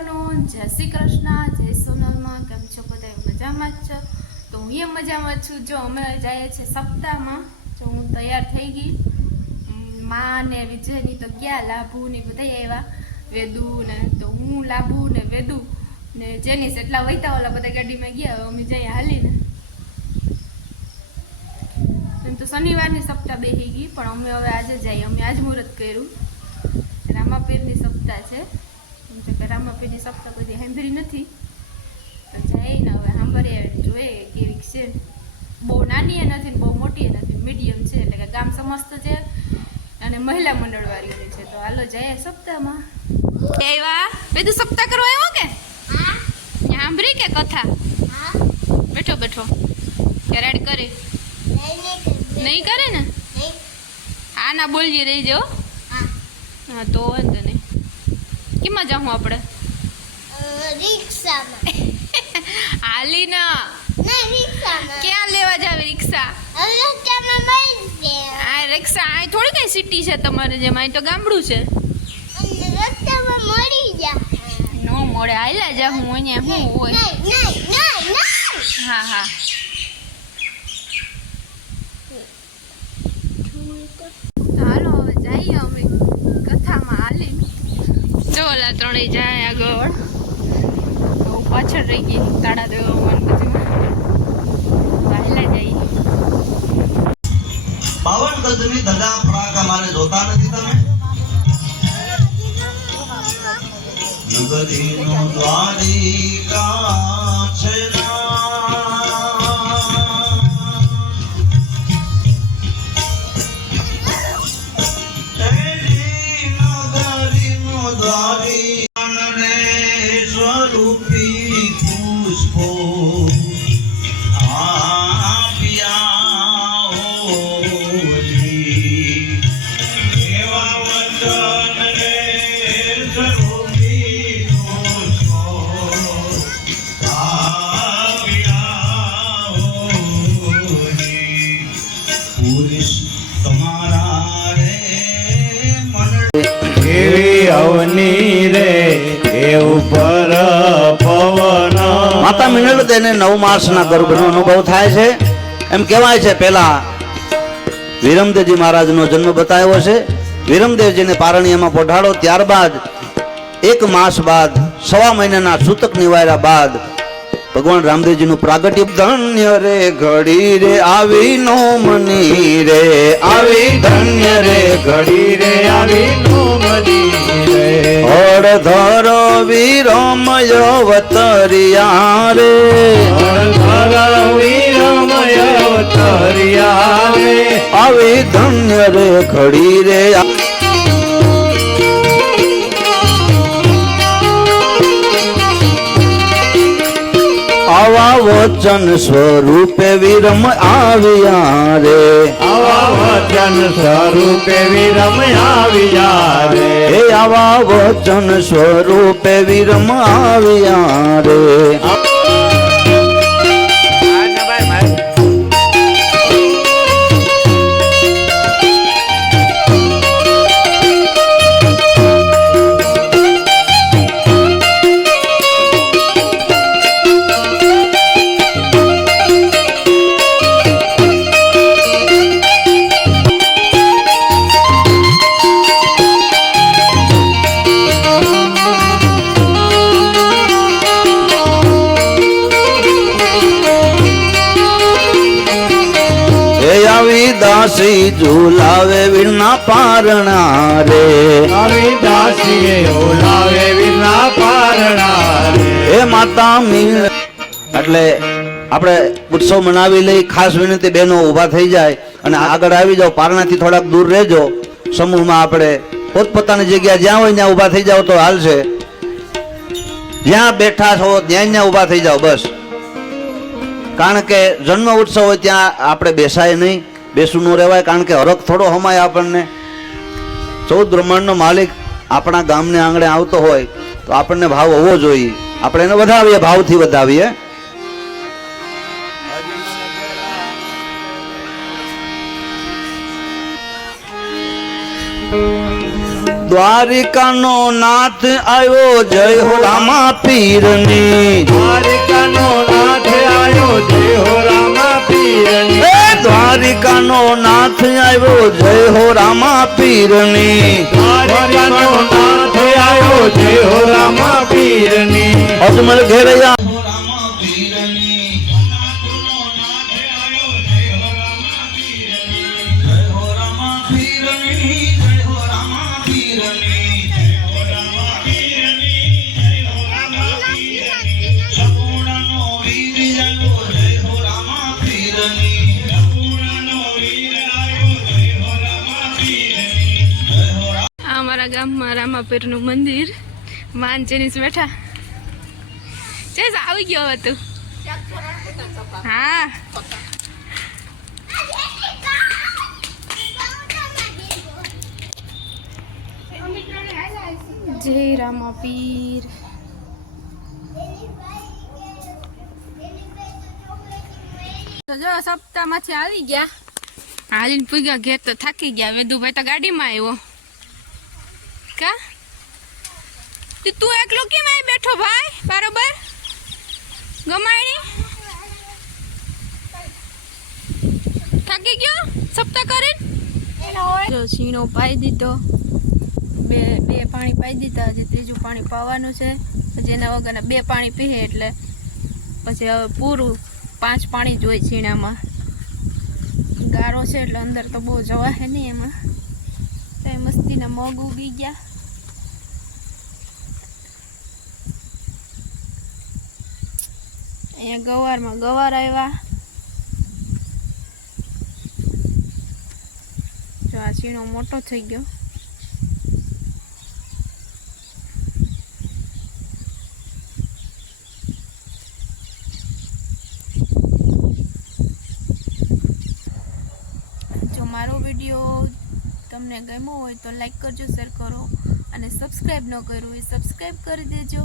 Afternoon, જય શ્રી કૃષ્ણ, જય સોનલમાં. કેમ છો બધા? મજામાં જ છો? તો હું એ મજામાં છું. જો અમે જઈએ છીએ સપ્તાહમાં. જો હું તૈયાર થઈ ગઈ. માં ને વિજયની તો ગયા, લાભુ ને બધા આવ્યા, વેદુ ને તો હું, લાભુ ને વેદુ ને જેની એટલા વહીતા ઓલા બધા ગાડીમાં ગયા. અમે જઈએ હાલીને. એમ તો શનિવારની સપ્તાહ બેસી ગઈ, પણ અમે હવે આજે જઈએ. અમે આજ મુહૂર્ત કર્યું. રામાપીરની સપ્તાહ છે. રામાપીરની સપ્તાહ બધી સાંભળી નથી, તો જઈને હવે સાંભળીએ, જોઈએ કેવી છે. બહુ નાની નથી, બહુ મોટી નથી, મીડિયમ છે. એટલે કે ગામ સમસ્ત છે અને મહિલા મંડળ વાળી છે. તો હાલો જઈએ સપ્તાહમાં. આવ્યા બધું સપ્તાહ કરવા આવ્યો કે સાંભળી કે કથા? બેઠો બેઠો રેડ કરે નહીં કરે ને? હા ના બોલજી રહી જાઓ. હા તો વાંધો નહીં. કેમાં જાઉં આપણે? રિક્ષામાં. હાલી ના ક્યાં લેવા જાવે રિક્ષા? રસ્તામાં મળી જાય. આ રિક્ષા આ થોડી કઈ સિટી છે તમારે, જેમ અહીં તો ગામડું છે. રસ્તામાં મળી જાય. નો મળે, હાલ્યા જા. હું અહીંયા હું હોય. હા હા હાલો હવે જઈએ અમે કથામાં. હાલી જો ઓલા ત્રણેય જાય આગળ, હું પાછળ રહી ગઈ તાળા દેવા બધું. હાલ્યા જઈએ. 52 ગજની ધજા ફ્રાક અમારે જોતા નથી તમે? નગરીનો દ્વારિકા છે નગરીનો દ્વારિકા સ્વરૂપી પુષ્પો માતા મિનળ તેને 9 માસના ગર્ભનો અનુભવ થાય છે. એમ કહેવાય છે પેલા વિરમદેવજી મહારાજનો જન્મ બતાવ્યો છે. વિરમદેવજીને પારણીયામાં પોઢાડો, ત્યારબાદ 1 માસ બાદ 1.25 મહિનાના સૂતક નિવાર્યા બાદ ભગવાન રામદેવજીનું પ્રાગટ્ય. ધન્ય રે ઘડી રે આવી નો મની રે, આવી ધન્ય રે ઘડી રે આવી નો મની રે. અડધર વિરમય અવતરિયા રે, અડધર વિરમય અવતરિયા રે, આવી ધન્ય રે ઘડી રે. આવા વચન સ્વરૂપે વિરમ આવ્યા રે, આવા વચન સ્વરૂપે વિરમ આવ્યા રે, હે આવા વચન સ્વરૂપે વિરમ આવ્યા રે. દાસી ઝુલાવે વીરના પારણા રે, આવી દાસી ઝુલાવે વીરના પારણા રે, હે માતા મીણ. એટલે આપણે ઉત્સવ મનાવી લઈ. ખાસ વિનંતી, બહેનો ઊભા થઈ જાય અને આગળ આવી જાઓ. પારણાથી થોડાક દૂર રહેજો. સમૂહમાં આપણે પોતપોતાની જગ્યા જ્યાં હોય ત્યાં ઊભા થઈ જાઓ તો હાલશે. જ્યાં બેઠા છો ત્યાં ઊભા થઈ જાઓ બસ. કારણ કે જન્મ ઉત્સવ હોય ત્યાં આપણે બેસાય નહીં, બેસું ન રહેવાય. કારણ કે હરખ થોડો હમાય આપણને. 14 બ્રહ્માંડનો માલિક આપણા ગામને આંગણે આવતો હોય તો આપણને ભાવ હોવો જોઈએ. આપણે એને વધાવીએ, ભાવથી વધાવીએ. દ્વારિકાનો નાથ આવ્યો જય હો રામા પીરની દ્વારિકાનો નાથ આવ્યો જય હો રામા પીરની એ દ્વારિકાનો નાથ આવ્યો જય હો રામા પીરની દ્વારિકાનો નાથ આવ્યો જય હો રામા પીરની અજમલ ઘેરયા હો રામા પીરની જય હો રામા પીરની જય હો રામા પીરની સપૂર્ણનો વીર જાગો જય હો રામા પીરની આ અમારા ગામમાં રામાપીરનું મંદિર માન જેનીસ બેઠા છે આવી ગયો હવે તું હા જય રામાપીર તો જો સપ્તાહમાંથી આવી ગયા હાલીને પૂગ્યા ઘેર તો થાકી ગયા વેદુભાઈ તો ગાડીમાં આવ્યો કા તું એકલો કેમ અહીં બેઠો ભાઈ બરોબર ગમાણી થાકી ગયો સપ્તાહ કરીને જો છીણો પાઈ દીધો બે પાણી પાઈ દીધા હજી ત્રીજું પાણી પાવાનું છે પછી એના વગરના 2 પાણી પીએ એટલે પછી હવે પૂરું 5 પાણી જ હોય છીણામાં ગારો છે એટલે અંદર તો બહુ જવા હે નહીં એમાં તો એ મસ્તીના મગ ઉગી ગયા અહીંયા ગવારમાં ગવાર આવ્યા જો આ છીણો મોટો થઈ ગયો જો મારો વિડીયો તમને ગમ્યો હોય તો લાઈક કરજો શેર કરો અને સબસ્ક્રાઈબ ન કર્યું હોય સબસ્ક્રાઈબ કરી દેજો